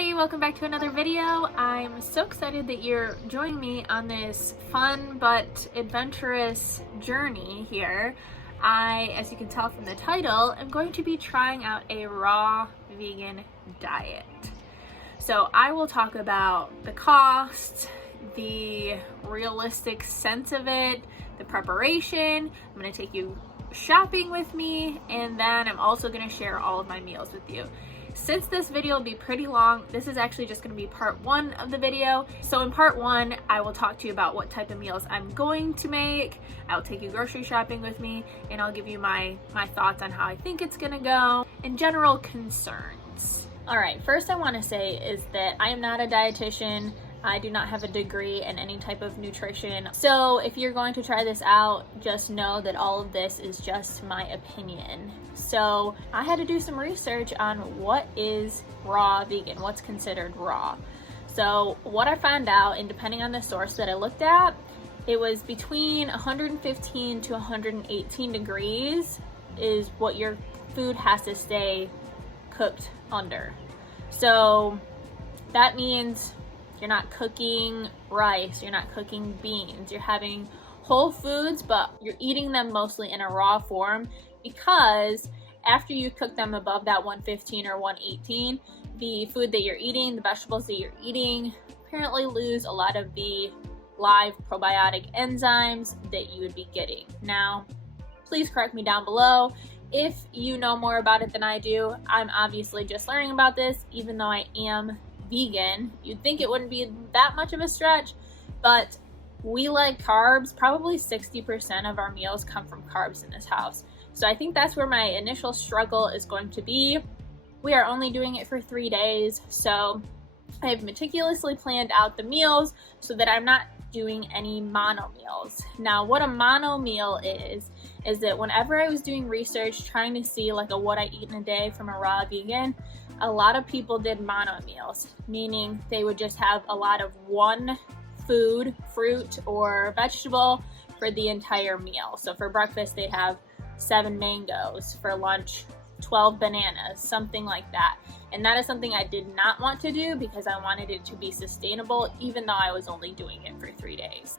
everybody, welcome back to another video. I'm so excited that you're joining me on this fun but adventurous journey here. As you can tell from the title, I'm going to be trying out a raw vegan diet. So I will talk about the cost, the realistic sense of it, the preparation. I'm going to take you shopping with me, and then I'm also going to share all of my meals with you. Since this video will be pretty long, this is actually just going to be part one of the video. So in part one, I will talk to you about what type of meals I'm going to make. I'll take you grocery shopping with me, and I'll give you my thoughts on how I think it's going to go and general concerns. All right, first I want to say is that I am not a dietitian. I do not have a degree in any type of nutrition. So if you're going to try this out, just know that all of this is just my opinion. So I had to do some research on what is raw vegan, what's considered raw. So what I found out, and depending on the source that I looked at, it was between 115 to 118 degrees is what your food has to stay cooked under. So that means you're not cooking rice, you're not cooking beans, you're having whole foods, but you're eating them mostly in a raw form, because after you cook them above that 115 or 118, the food that you're eating, the vegetables that you're eating, apparently lose a lot of the live probiotic enzymes that you would be getting. Now, please correct me down below if you know more about it than I do. I'm obviously just learning about this, even though I am vegan. You'd think it wouldn't be that much of a stretch, but we like carbs. Probably 60% of our meals come from carbs in this house. So I think that's where my initial struggle is going to be. We are only doing it for 3 days, so I have meticulously planned out the meals so that I'm not doing any mono meals. Now, what a mono meal is that whenever I was doing research trying to see like what I eat in a day from a raw vegan, a lot of people did mono meals, meaning they would just have a lot of one food, fruit or vegetable for the entire meal. So for breakfast, they'd have 7 mangoes, for lunch 12 bananas, something like that. And that is something I did not want to do because I wanted it to be sustainable, even though I was only doing it for 3 days.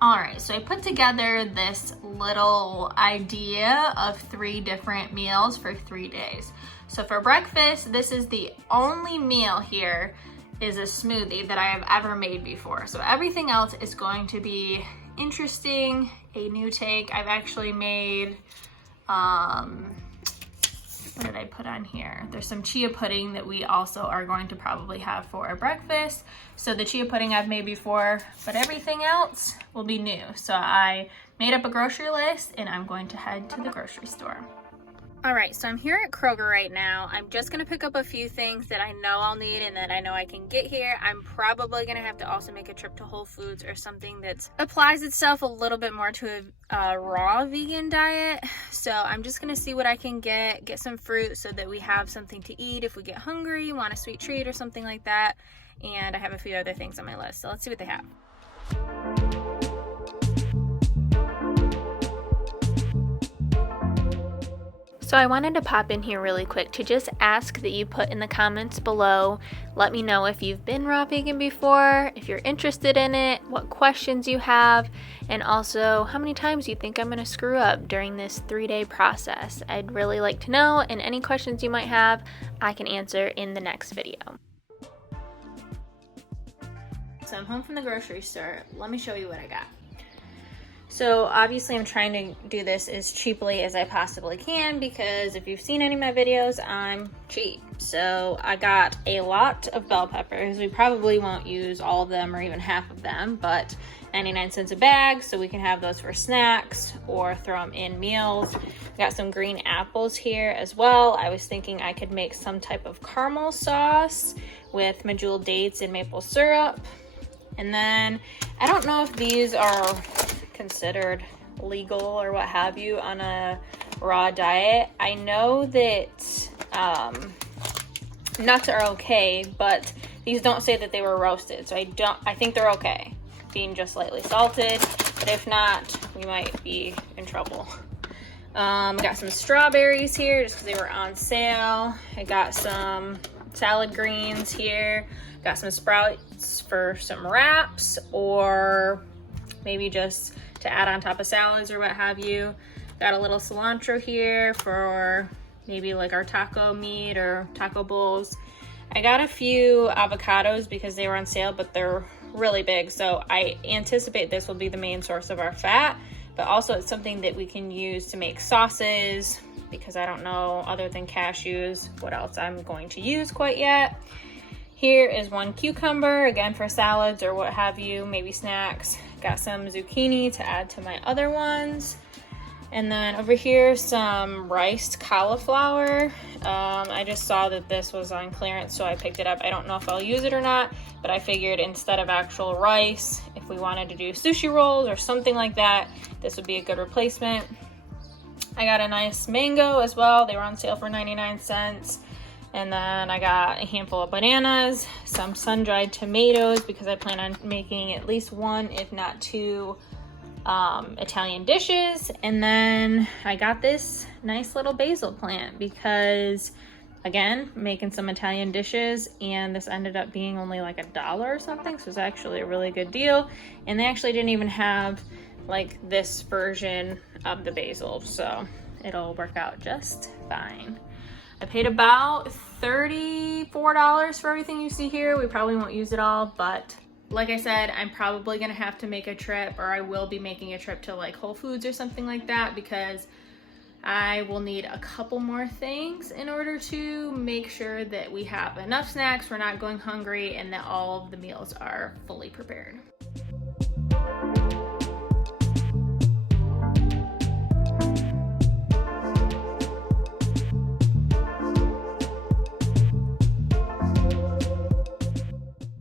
All right, so I put together this little idea of 3 different meals for 3 days. So for breakfast, this is the only meal here is a smoothie that I have ever made before. So everything else is going to be interesting, a new take. I've actually made, what did I put on here? There's some chia pudding that we also are going to probably have for our breakfast. So the chia pudding I've made before, but everything else will be new. So I made up a grocery list and I'm going to head to the grocery store. All right, so I'm here at Kroger right now. I'm just gonna pick up a few things that I know I'll need and that I know I can get here. I'm probably gonna have to also make a trip to Whole Foods or something that applies itself a little bit more to a raw vegan diet. So I'm just gonna see what I can get some fruit so that we have something to eat if we get hungry, want a sweet treat or something like that. And I have a few other things on my list, so let's see what they have. So I wanted to pop in here really quick to just ask that you put in the comments below, let me know if you've been raw vegan before, if you're interested in it, what questions you have, and also how many times you think I'm going to screw up during this 3-day process. I'd really like to know, and any questions you might have, I can answer in the next video. So I'm home from the grocery store. Let me show you what I got. So obviously I'm trying to do this as cheaply as I possibly can, because if you've seen any of my videos, I'm cheap. So I got a lot of bell peppers. We probably won't use all of them or even half of them, but 99 cents a bag, so we can have those for snacks or throw them in meals. Got some green apples here as well. I was thinking I could make some type of caramel sauce with medjool dates and maple syrup. And then I don't know if these are considered legal or what have you on a raw diet. I know that nuts are okay, but these don't say that they were roasted, so I think they're okay being just lightly salted, but if not, we might be in trouble. Got some strawberries here just because they were on sale. I got some salad greens here. Got some sprouts for some wraps, or maybe just to add on top of salads or what have you. Got a little cilantro here for maybe like our taco meat or taco bowls. I got a few avocados because they were on sale, but they're really big. So I anticipate this will be the main source of our fat, but also it's something that we can use to make sauces, because I don't know, other than cashews, what else I'm going to use quite yet. Here is one cucumber, again for salads or what have you, maybe snacks. Got some zucchini to add to my other ones. And then over here, some riced cauliflower. I just saw that this was on clearance, so I picked it up. I don't know if I'll use it or not, but I figured instead of actual rice, if we wanted to do sushi rolls or something like that, this would be a good replacement. I got a nice mango as well. They were on sale for 99 cents. And then I got a handful of bananas, some sun-dried tomatoes, because I plan on making at least one, if not two, Italian dishes. And then I got this nice little basil plant because, again, making some Italian dishes, and this ended up being only like $1 or something, so it's actually a really good deal. And they actually didn't even have like this version of the basil, so it'll work out just fine. I paid about $34 for everything you see here. We probably won't use it all, but like I said, I'm probably gonna have to make a trip, or I will be making a trip to like Whole Foods or something like that, because I will need a couple more things in order to make sure that we have enough snacks, we're not going hungry, and that all of the meals are fully prepared.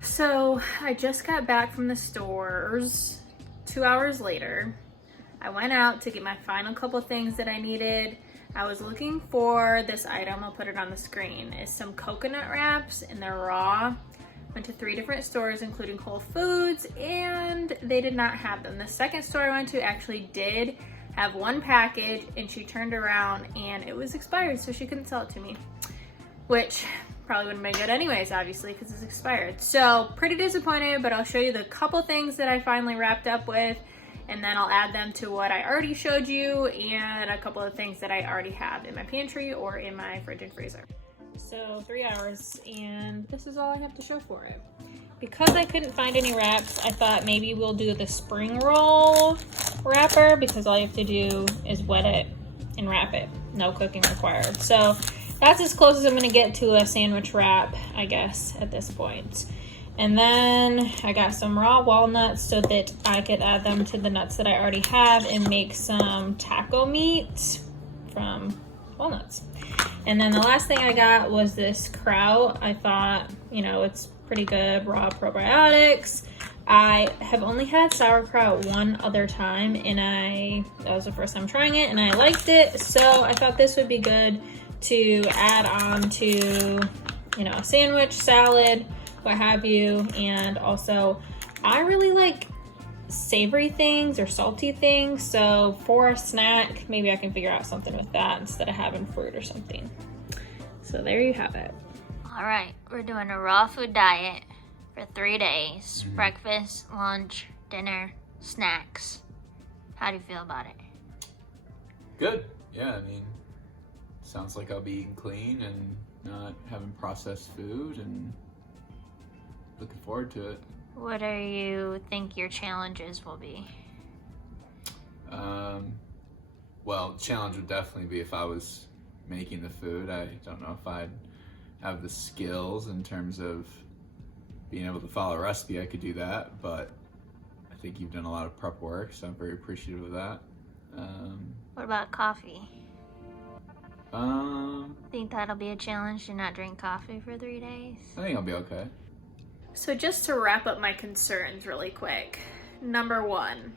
So I just got back from the stores 2 hours later. I went out to get my final couple things that I needed. I was looking for this item, I'll put it on the screen. It's some coconut wraps, and they're raw. Went to 3 different stores, including Whole Foods, and they did not have them. The second store I went to actually did have one package, and she turned around and it was expired, so she couldn't sell it to me, which probably wouldn't be good anyways, obviously, because it's expired. So pretty disappointed, but I'll show you the couple things that I finally wrapped up with, and then I'll add them to what I already showed you and a couple of things that I already have in my pantry or in my fridge and freezer. So 3 hours, and this is all I have to show for it. Because I couldn't find any wraps, I thought maybe we'll do the spring roll wrapper, because all you have to do is wet it and wrap it. No cooking required. So that's as close as I'm gonna get to a sandwich wrap, I guess, at this point. And then I got some raw walnuts so that I could add them to the nuts that I already have and make some taco meat from walnuts. And then the last thing I got was this kraut. I thought, you know, it's pretty good, raw probiotics. I have only had sauerkraut one other time, and that was the first time trying it, and I liked it. So I thought this would be good to add on to, you know, a sandwich, salad, what have you. And also, I really like savory things or salty things, so for a snack, maybe I can figure out something with that instead of having fruit or something. So there you have it. All right, we're doing a raw food diet for 3 days. Breakfast, lunch, dinner, snacks. How do you feel about it? Good. Yeah, I mean, sounds like I'll be eating clean and not having processed food, and looking forward to it. What do you think your challenges will be? Well, challenge would definitely be if I was making the food. I don't know if I'd have the skills in terms of being able to follow a recipe. I could do that, but I think you've done a lot of prep work, so I'm very appreciative of that. What about coffee? Think that'll be a challenge to not drink coffee for 3 days? I think I'll be okay. So just to wrap up my concerns really quick. Number 1,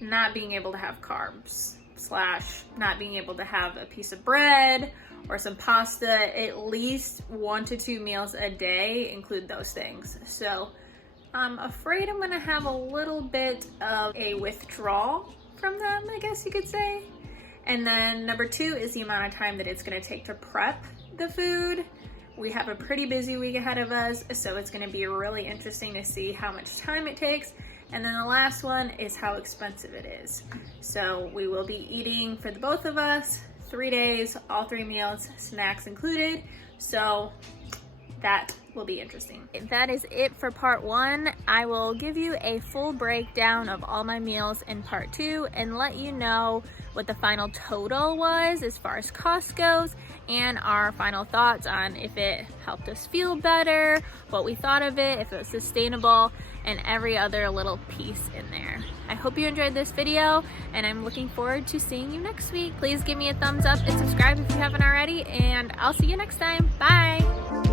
not being able to have carbs / not being able to have a piece of bread or some pasta. At least 1 to 2 meals a day include those things. So I'm afraid I'm gonna have a little bit of a withdrawal from them, I guess you could say. And then number 2 is the amount of time that it's gonna take to prep the food. We have a pretty busy week ahead of us, so it's going to be really interesting to see how much time it takes. And then the last one is how expensive it is. So we will be eating for the both of us 3 days, all 3 meals, snacks included. So that will be interesting. That is it for part 1. I will give you a full breakdown of all my meals in part 2 and let you know what the final total was as far as cost goes, and our final thoughts on if it helped us feel better, what we thought of it, if it was sustainable, and every other little piece in there. I hope you enjoyed this video, and I'm looking forward to seeing you next week. Please give me a thumbs up and subscribe if you haven't already, and I'll see you next time. Bye!